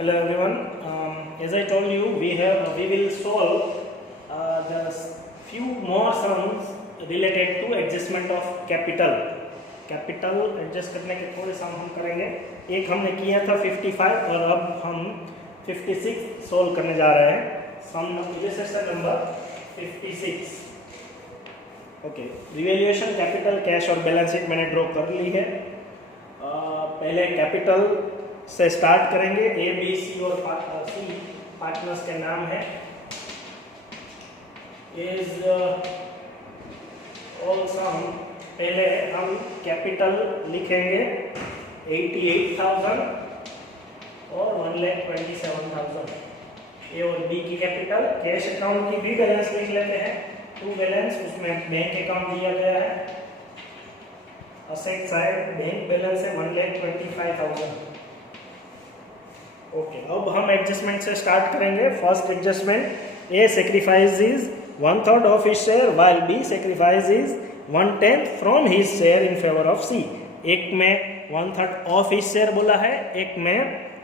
Hello everyone. As I told you, we will solve the few more sums related to adjustment of capital. Capital adjust करने के थोड़े सम हम करेंगे. एक हमने किया था 55 और अब हम 56 सोल्व करने जा रहे हैं. Some exercise number 56. Okay, revaluation capital cash और बैलेंस शीट मैंने ड्रॉ कर ली है. पहले कैपिटल से स्टार्ट करेंगे. ए बी सी और सी पार्टनर्स के नाम है. इज ऑल सम. पहले हम कैपिटल लिखेंगे 88,000 और 1,27,000. ए और बी की कैपिटल. कैश अकाउंट की भी बैलेंस लिख लेते हैं. टू बैलेंस, उसमें बैंक अकाउंट दिया गया है. असेट साइड बैंक बैलेंस है 1,25,000. ओके, अब हम एडजस्टमेंट से स्टार्ट करेंगे. First adjustment, A sacrifice is 1/3 of his share while B sacrifice is 1/10 from his share in favour of C. एक में 1/3 ऑफ हिज शेयर बोला है, एक में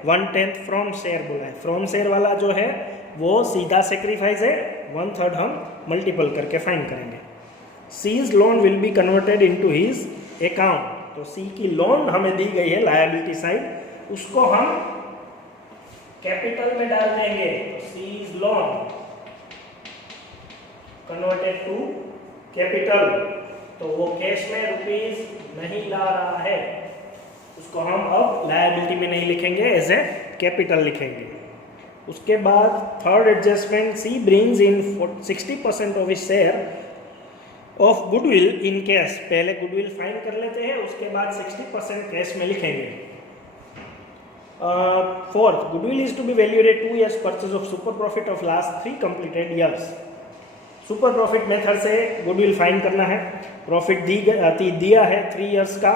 1/10 फ्रॉम शेयर बोला है. फ्रॉम शेयर वाला जो है वो सीधा सेक्रीफाइस है. 1/3 हम मल्टीपल करके फाइंड करेंगे. C's loan will be converted into his account. तो सी की लोन हमें दी गई है लायबिलिटी साइड, उसको हम कैपिटल में डाल देंगे. C's loan converted to capital. तो वो कैश में रुपीज नहीं ला रहा है, उसको हम अब लायबिलिटी में नहीं लिखेंगे, एज ए कैपिटल लिखेंगे. उसके बाद third adjustment, C brings in 60% of his share of goodwill in cash. पहले गुडविल फाइंड कर लेते हैं, उसके बाद 60% कैश में लिखेंगे. Fourth, goodwill is to be valued at 2 years purchase of super profit of last 3 completed years. Super profit method से goodwill find करना है. प्रॉफिट दिया है 3 इयर्स का,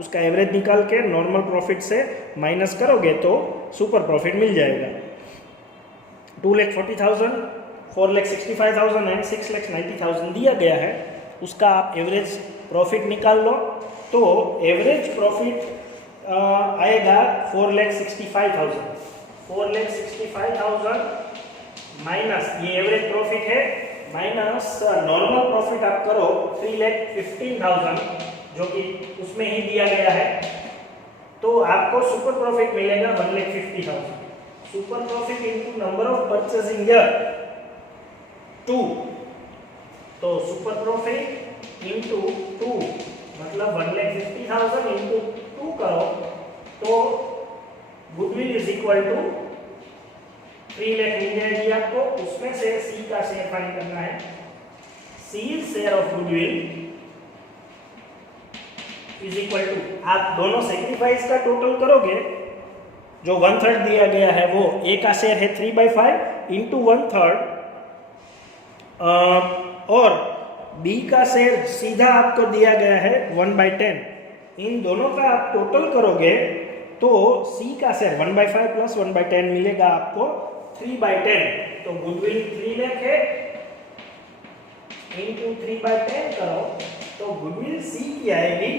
उसका एवरेज निकाल के नॉर्मल प्रॉफिट से माइनस करोगे तो सुपर प्रॉफिट मिल जाएगा. 2,40,000, 4,65,000 एंड 6,90,000 दिया गया है. उसका आप एवरेज प्रॉफिट निकाल लो. तो एवरेज प्रॉफिट आएगा 4,65,000. 4,65,000 माइनस ये एवरेज प्रॉफिट है, माइनस नॉर्मल प्रॉफिट आप करो 3,15,000 जो कि उसमें ही दिया गया है. तो आपको सुपर प्रॉफिट मिलेगा 1,50,000. Super profit into number of purchasing year 2. तो सुपर प्रॉफिट इनटू 2 मतलब 1,50,000 इनटू 2 करो तो goodwill is equal to 3 lakh मिल जाएगी आपको. उसमें से सी का शेयर फाइंड करना है. C share of goodwill is equal to, आप दोनों सेक्रीफाइस का टोटल करोगे. जो 1/3 दिया गया है वो ए का शेयर है 3/5 इंटू 1/3 और बी का शेयर सीधा आपको दिया गया है 1/10. इन दोनों का आप टोटल करोगे तो सी का शेयर 1/5 प्लस 1/10 मिलेगा आपको 3/10. तो गुडविल 3 लाख है इंटू 3/10 करो तो गुडविल सी की आएगी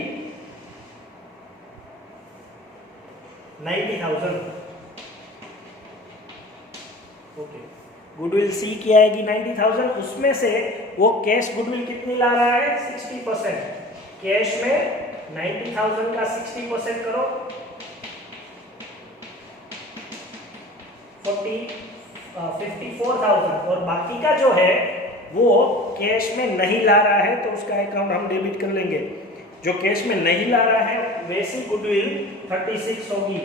90,000. ओके, गुडविल सी की आएगी 90,000. उसमें से वो कैश गुडविल कितनी ला रहा है 60%. कैश में 90,000 का 60% करो 54,000 और बाकी का जो है वो कैश में नहीं ला रहा है तो उसका अकाउंट हम डेबिट कर लेंगे. जो कैश में नहीं ला रहा है वैसी गुडविल 36 होगी.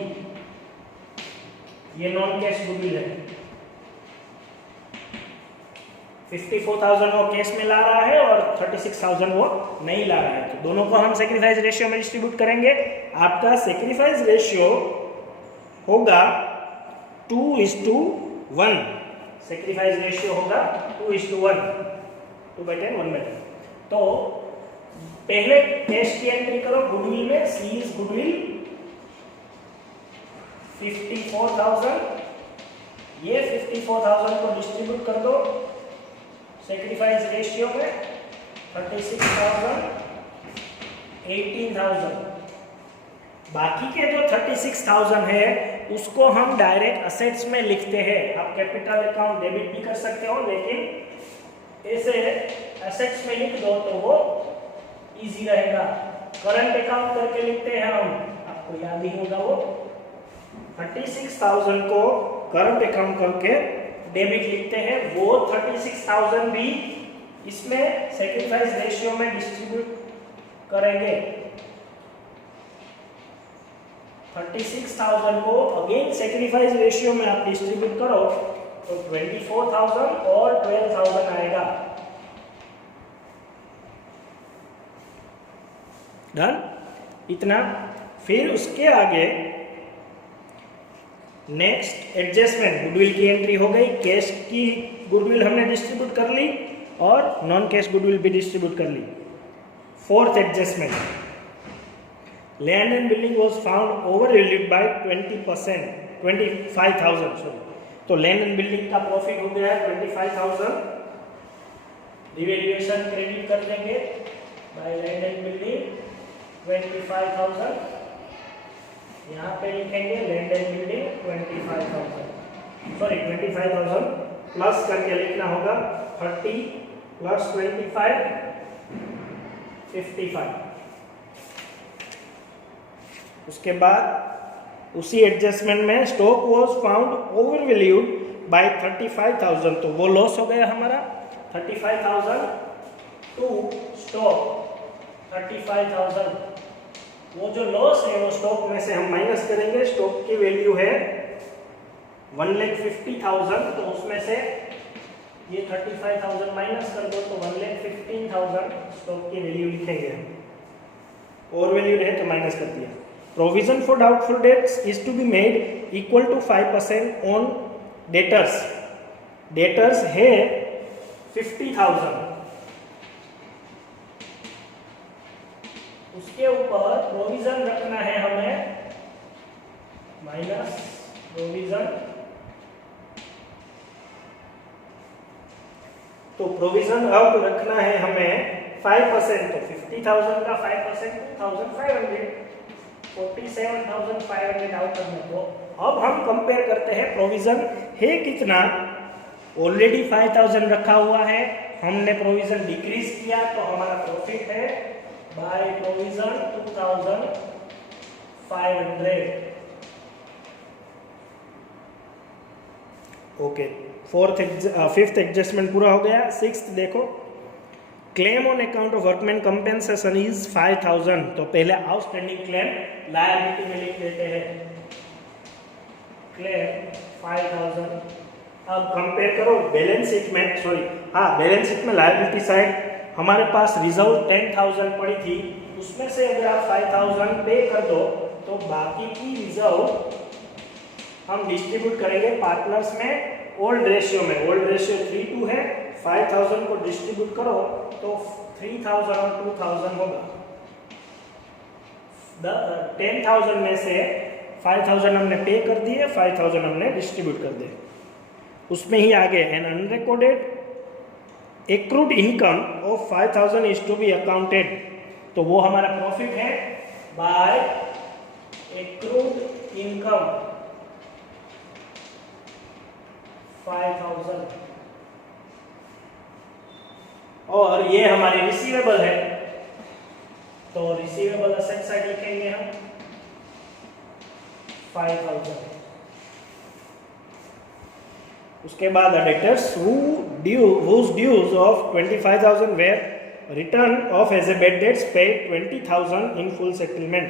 ये नॉन कैश गुडविल है. 54,000 वो कैश में ला रहा है और 36,000 वो नहीं ला रहा है. तो दोनों को हम सेक्रीफाइस रेशियो में डिस्ट्रीब्यूट करेंगे. आपका सेक्रीफाइस रेशियो होगा 2:1. सेक्रीफाइस रेशियो होगा 2:1. 2/10 1/10. तो पहले कैश की एंट्री करो गुडविल में. सी इज गुडविल 54,000. ये 54,000 को डिस्ट्रीब्यूट कर दो सेक्रीफाइस रेशियो में. 36,000, 18,000. बाकी के जो 36,000 है उसको हम डायरेक्ट असेट्स में लिखते हैं। आप कैपिटल अकाउंट डेबिट भी कर सकते हो, लेकिन ऐसे असेट्स में लिख दो तो वो इजी रहेगा। करंट अकाउंट करके लिखते हैं हम, आपको याद ही होगा वो 36,000 को करंट अकाउंट करके डेबिट लिखते हैं। वो 36,000 भी इसमें सैक्रिफाइस रेशियो में डिस्ट्रीब्यूट करेंगे। 36,000 को अगेन सैक्रिफाइस रेशियो में आप डिस्ट्रीब्यूट करो तो 24,000 और 12,000 आएगा। डन? इतना। फिर उसके आगे नेक्स्ट एडजस्टमेंट, गुडविल की एंट्री हो गई। कैश की गुडविल हमने डिस्ट्रीब्यूट कर ली और नॉन कैश गुडविल भी डिस्ट्रीब्यूट कर ली। Fourth adjustment, land and building was found over valued by 20%, 25,000 sorry. तो लैंड एंड बिल्डिंग का प्रॉफिट हो गया है 25,000। रिवैल्यूएशन क्रेडिट कर देंगे बाय लैंड एंड बिल्डिंग 25,000। यहाँ पे लिखेंगे लैंड एंड बिल्डिंग 25,000 प्लस करके लिखना होगा 30 प्लस 25 55। उसके बाद उसी एडजस्टमेंट में stock was found over valued bye 35,000, तो वो लॉस हो गया हमारा 35,000 टू स्टॉक 35,000। वो जो लॉस है वो स्टॉक में से हम माइनस करेंगे। स्टॉक की वैल्यू है 1,50,000, तो उसमें से ये 35,000 माइनस कर दो तो 1,15,000 स्टॉक की वैल्यू लिखेंगे। और वैल्यू है तो माइनस कर दिया। Provision for doubtful debts is to be made equal to 5% on debtors. Debtors है 50,000, उसके ऊपर प्रोविजन रखना है हमें माइनस प्रोविजन। तो प्रोविजन अब रखना है हमें 5%, तो 50,000 का 5% 2,500, 47,500 आउट करना। तो अब हम कंपेयर करते हैं प्रोविजन है कितना। ऑलरेडी 5,000 रखा हुआ है, हमने प्रोविजन डिक्रीज किया तो हमारा प्रॉफिट है by provision 2,500। Okay, fifth adjustment पूरा हो गया। सिक्स्थ देखो, claim on account of workman compensation is 5,000। तो पहले आउटस्टैंडिंग क्लेम लायबिलिटी में लिख देते हैं, क्लेम 5,000। अब कंपेयर करो बैलेंस शीट में, बैलेंस शीट में लायबिलिटी साइड हमारे पास रिजर्व 10,000 पड़ी थी, उसमें से अगर आप 5,000 पे कर दो तो बाकी की रिजर्व हम डिस्ट्रीब्यूट करेंगे पार्टनर्स में ओल्ड रेशियो में। ओल्ड रेशियो 3:2 है, 5,000 को डिस्ट्रीब्यूट करो तो 3,000 और 2,000 होगा। 10,000 में से 5,000 हमने पे कर दिए, 5,000 हमने डिस्ट्रीब्यूट कर दिए। उसमें ही आगे an unrecorded accrued income of 5,000 is to be accounted. तो वो हमारा प्रॉफिट है बाय एक्रूड इनकम 5,000। और ये हमारी रिसीवेबल है, तो रिसीवेबल असेट साइड लिखेंगे हम 5,000। उसके बाद debtors whose dues of 25,000 were written off as a bad debts paid 20,000 in full settlement।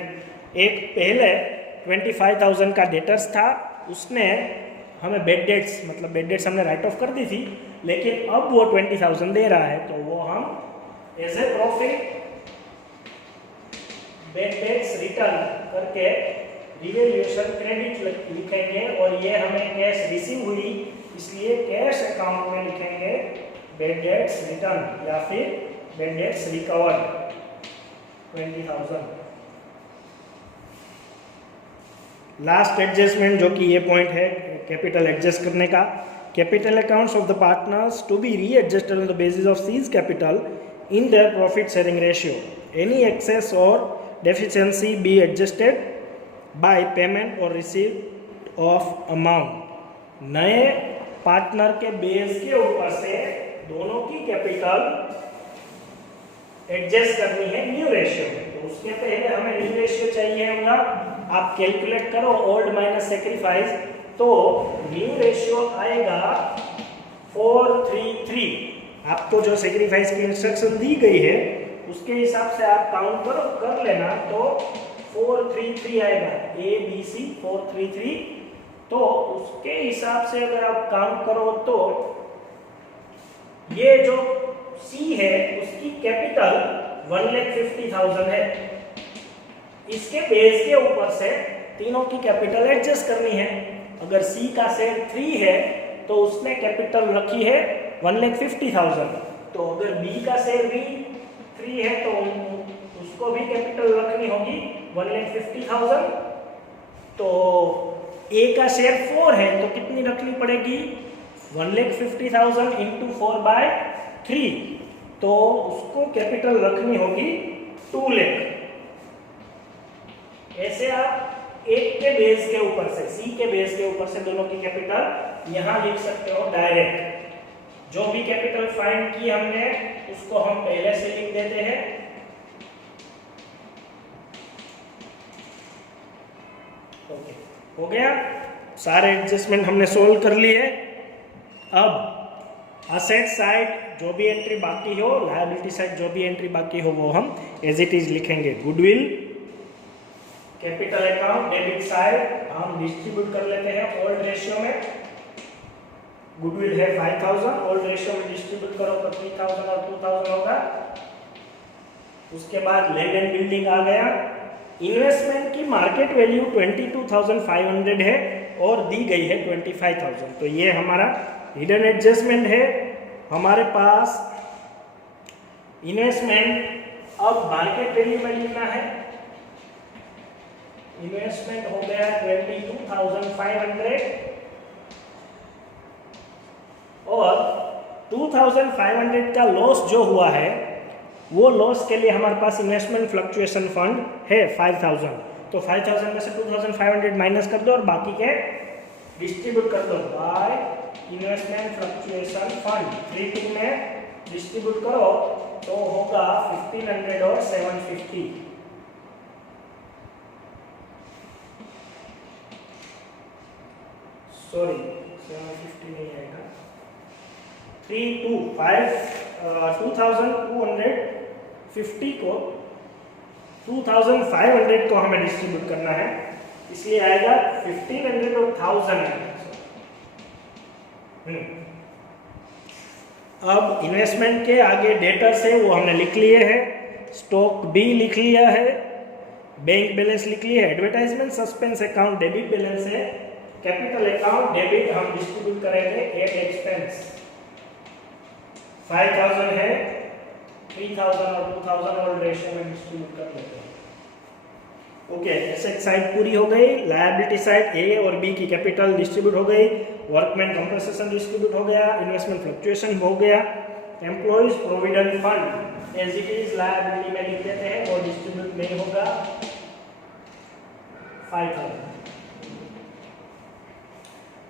एक पहले 25,000 का डेटर्स था, उसने हमें बेड डेट्स मतलब बेड डेट्स हमने राइट ऑफ कर दी थी, लेकिन अब वो 20,000 दे रहा है तो वो हम as a profit bad debts return करके रिवैल्यूएशन क्रेडिट लिखेंगे। और ये हमें कैश रिसीव हुई इसलिए कैश अकाउंट में लिखेंगे बेड डेट्स रिटर्न या फिर bad debts recovered 20,000। Last adjustment जो कि ये पॉइंट है कैपिटल एडजस्ट करने का, capital accounts of the partners to be readjusted on the basis of C's capital in their profit sharing ratio. Any excess और deficiency be adjusted by payment और receive of amount. नए partner के base के ऊपर से दोनों की capital adjust करनी है न्यू रेशियो में। तो उसके पहले हमें न्यू रेशियो चाहिए होगा। आप कैलकुलेट करो ओल्ड माइनस सेक्रीफाइस, तो न्यू रेशियो आएगा 433। आपको जो सेक्रीफाइस की इंस्ट्रक्शन दी गई है उसके हिसाब से आप काउंट करो, कर लेना, तो 433 आएगा। A B C 433। तो उसके हिसाब से अगर आप काउंट करो तो ये जो सी है उसकी कैपिटल 1,50,000 है। इसके बेस के ऊपर से तीनों की कैपिटल एडजस्ट करनी है। अगर सी का शेयर 3 है तो उसने कैपिटल रखी है 1,50,000। तो अगर बी का शेयर भी 3 है तो उसको भी कैपिटल रखनी होगी 1,50,000। तो ए का शेयर 4 है तो कितनी रखनी पड़ेगी? 1,50,000 इंटू 4/3। तो उसको कैपिटल रखनी होगी 2 लाख। ऐसे आप एक के बेस के ऊपर से, सी के बेस के ऊपर से दोनों की कैपिटल यहां लिख सकते हो डायरेक्ट। जो भी कैपिटल फाइंड की हमने उसको हम पहले से लिख देते हैं। ओके, हो गया। सारे एडजस्टमेंट हमने सोल्व कर लिए। अब असेट साइड जो भी एंट्री बाकी हो, लायबिलिटी साइड जो भी एंट्री बाकी हो वो हम एज इट इज लिखेंगे। Goodwill, capital account, debit side हम डिस्ट्रीब्यूट कर लेते हैं ओल्ड रेशियो में। गुडविल है 5,000, ओल्ड रेशियो में डिस्ट्रीब्यूट करो तो 3,000 और 2,000 होगा। उसके बाद लैंड एंड बिल्डिंग आ गया। इन्वेस्टमेंट की मार्केट वैल्यू 22,500 है और दी गई है 25,000। तो ये हमारा हिडन एडजस्टमेंट है। हमारे पास इन्वेस्टमेंट अब मार्केट वैल्यू में लिखना है। इन्वेस्टमेंट हो गया 22,500 और 2,500 का लॉस जो हुआ है वो लॉस के लिए हमारे पास इन्वेस्टमेंट फ्लक्चुएशन फंड है 5,000। तो 5,000 में से 2,500 माइनस कर दो और बाकी के डिस्ट्रीब्यूट कर दो बाय इन्वेस्टमेंट फ्लक्चुएशन फंड। 3 में डिस्ट्रीब्यूट करो तो होगा 1,500 और 750। सॉरी 750 नहीं आएगा। 2,250 को 2,500 को हमें डिस्ट्रीब्यूट करना है, इसलिए आएगा 1,500 और 1,000। अब इन्वेस्टमेंट के आगे डेटर्स है वो हमने लिख लिए हैं। स्टॉक बी लिख लिया है, बैंक बैलेंस लिख लिया है, advertisement suspense account debit balance है, कैपिटल अकाउंट डेबिट हम डिस्ट्रीब्यूट करेंगे एट एक्सपेंस। 5,000 है, 3,000 और 2,000 और रेशियो में डिस्ट्रीब्यूट कर लेते हैं। ओके, एसेट साइड पूरी हो गई। लायबिलिटी साइड ए और बी की कैपिटल डिस्ट्रीब्यूट हो गई, वर्कमैन कंपनसेशन डिस्ट्रीब्यूट हो गया, इन्वेस्टमेंट फ्लक्चुएशन हो गया, employees provident fund as it is liability में लिख देते हैं और डिस्ट्रीब्यूट नहीं होगा 5,000।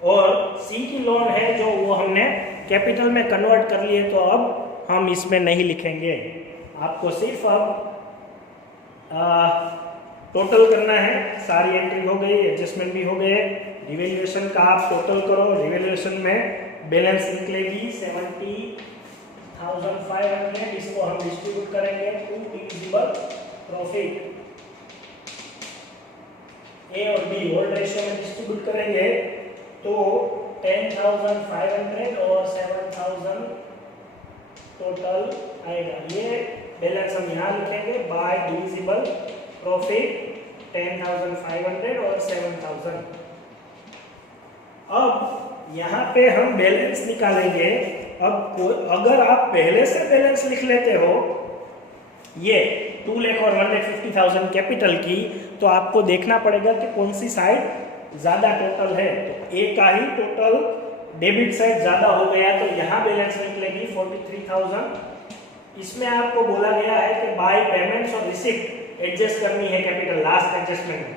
और सी की लोन है जो वो हमने कैपिटल में कन्वर्ट कर लिए, तो अब हम इसमें नहीं लिखेंगे। आपको सिर्फ अब टोटल करना है। सारी एंट्री हो गई, एडजस्टमेंट भी हो गए। रिवैल्यूएशन का आप टोटल करो, रिवैल्यूएशन में बैलेंस निकलेगी 70,500। इसको हम डिस्ट्रीब्यूट करेंगे टू डिविजिबल प्रॉफिट। ए और बी ओल्ड रेशियो में डिस्ट्रीब्यूट करेंगे तो 10,500 और 7,000 टोटल आएगा। ये बैलेंस हम यहाँ लिखेंगे बाय डिविजिबल प्रॉफिट 10,500 और 7,000। अब यहाँ पे हम बैलेंस निकालेंगे। अब अगर आप पहले से बैलेंस लिख लेते हो ये 2 लाख और 1,50,000 कैपिटल की, तो आपको देखना पड़ेगा कि कौन सी साइड ज़्यादा टोटल है। तो ए का ही टोटल डेबिट साइड ज़्यादा हो गया, तो यहाँ बैलेंस निकलेगी 43,000। इसमें आपको बोला गया है कि बाय पेमेंट्स और रिसिप्ट एडजस्ट करनी है कैपिटल लास्ट एडजस्टमेंट में।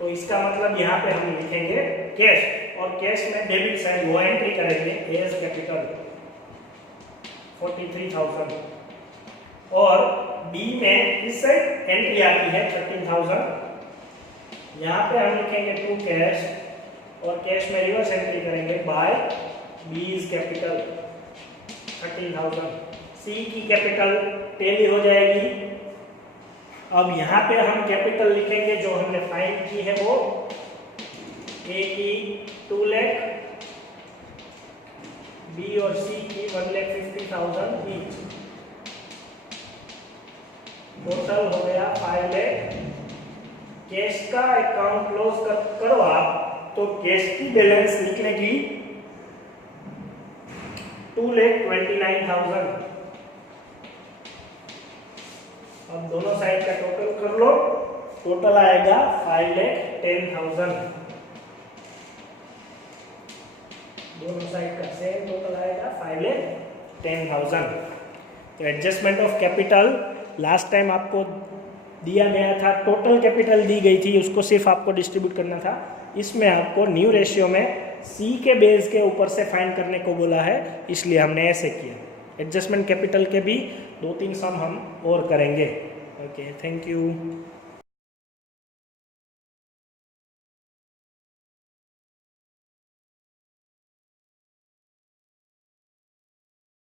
तो इसका मतलब यहाँ पे हम लिखेंगे कैश, और कैश में डेबिट साइड वो एंट्री करेंगे एज कैपिटल 43,000, और बी में इस साइड एंट्री आती है 13,000। यहाँ पे हम लिखेंगे टू कैश, और कैश में रिवर्स एंट्री करेंगे बाय बी इज कैपिटल 13,000। सी की कैपिटल टैली हो जाएगी। अब यहाँ पे हम कैपिटल लिखेंगे जो हमने फाइंड की है वो, ए की 2 लाख, बी और सी की 1,50,000 ईच, टोटल हो गया 5 लाख। कैश का अकाउंट क्लोज करो आप, तो कैश की बैलेंस निकलेगी 2,29,000। अब दोनों साइड का टोटल कर लो, टोटल आएगा 5,10,000। दोनों साइड का सेम टोटल आएगा 5,10,000। तो adjustment of capital last time आपको दिया गया था, टोटल कैपिटल दी गई थी, उसको सिर्फ आपको डिस्ट्रीब्यूट करना था। इसमें आपको न्यू रेशियो में सी के बेस के ऊपर से फाइंड करने को बोला है, इसलिए हमने ऐसे किया। एडजस्टमेंट कैपिटल के भी 2-3 सम हम और करेंगे। Okay, thank you.